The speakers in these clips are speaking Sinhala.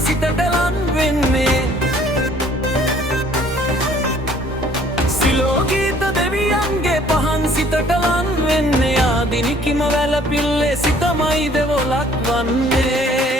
සිතට ලන් වෙන්නේ සිලෝගීත දෙවියන්ගේ පහන් සිතට ලන් වෙන්නේ ආදිනිකිම වැලපිල්ලේ සිතමයි දෙවොලක් වන්නේ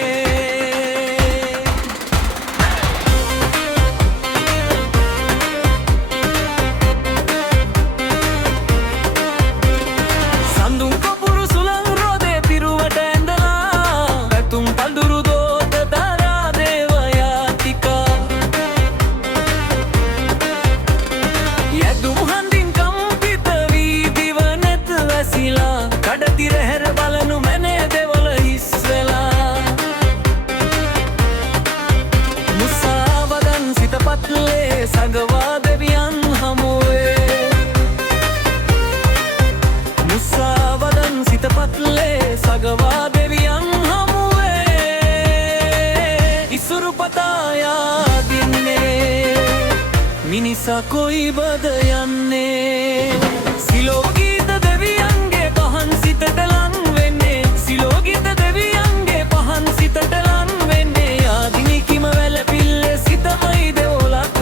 සගවා දෙවියන් හමුවේ මුසාවදන් සිතපත්ලේ සගවා දෙවියන් හමුවේ ඉසුරු පතායා දින්නේ මිනිසා කොයිබද යන්නේ සිලෝගීත දෙවියන්ගේ පහන් සිතට ලන් වෙන්නේ සිලෝගීත දෙවියන්ගේ පහන් සිතට ලන් වෙන්නේ ආදිනිකිම වැලපිල්ලේ සිතමයි දෙවොලක්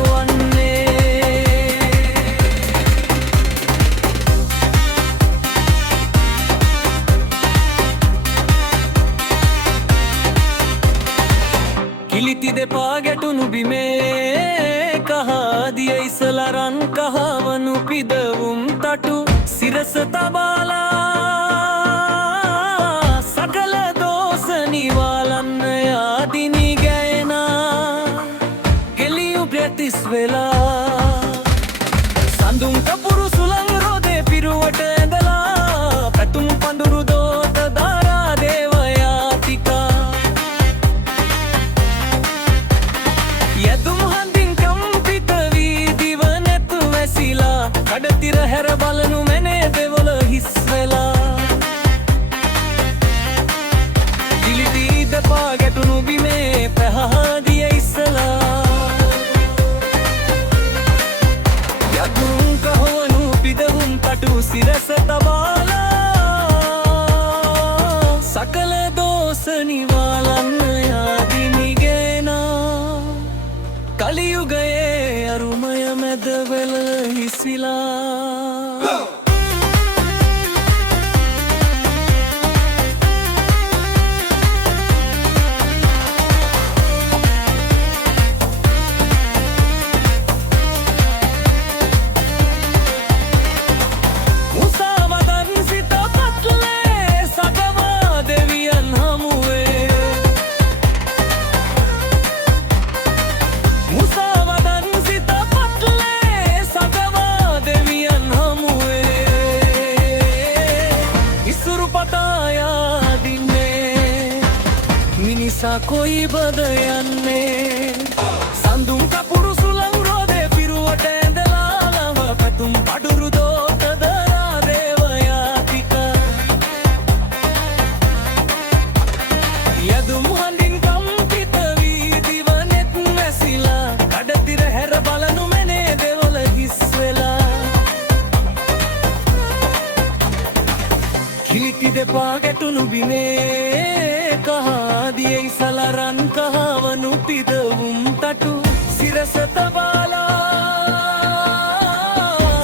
කිලිති දෙපා ගැටුණු බිමේ කහදිය ඉසලරන් කහවනු පිදවුම් තටු සිරස තබාලා සකල දෝස නිවාලන්න යාදිනි ගැයනා ගෙලියු ප්‍රතිස් වෙලා සඳුම් කපුරු සුළං රෝදේ පිරුවට ඇඳලා පැතුම් පඳුරු දෝත දාරා දේවයාතිකා යදුම් හන්දින් කම්පිත වී දිව නැතු වැසිලා කඩතිර හැර බලනු මැනේ දෙවොල හිස් වෙලා දිලිදී දෙපා ගැටුණු බිමේ පැහදිය ඉස්සලා යදුම් කහවනු පිදවුම් තටු සිරස තබාලා සකල දෝස නිවාලන්න යාදිනි ගේනා කලියුගයේ අරුමය මැදවෙල හිස්විලා මුසාවදන් සිතපත්ලේ සගවා දෙවියන් හමුවේ මුසාවදන් සිතපත්ලේ සගවා දෙවියන් හමුවේ ඉසුරු පතායා දින්නේ මිනිසා කොයිබද යන්නේ සඳුම් කපුරු සුළං රෝදේ පිරුවට ඇඳලා ලව පැතුම් පඩුරු දෝත දරා දේවයාතිකා යදුම් හඬින් කම්පිත වී දිව නෙත් වැසිලා කඩතිර හැර බලනු මැනේ දෙවොල හිස් වෙලා කිලිති දෙපා ගැටුණු බිමේ කහදිය ඉසලරන් කහවනු පිදවුම් තටු සිරස තබාලා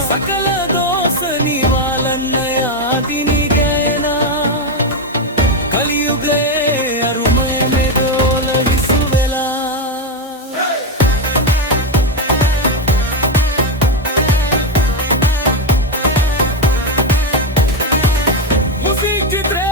සකල දෝස නිවාලන්න යාදිනි ගැයනා කලියුගයේ අරුමය මෙදොල විසු වෙලා මුසික් චිත්‍රේ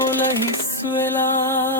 දෙවොල හිස් වෙලා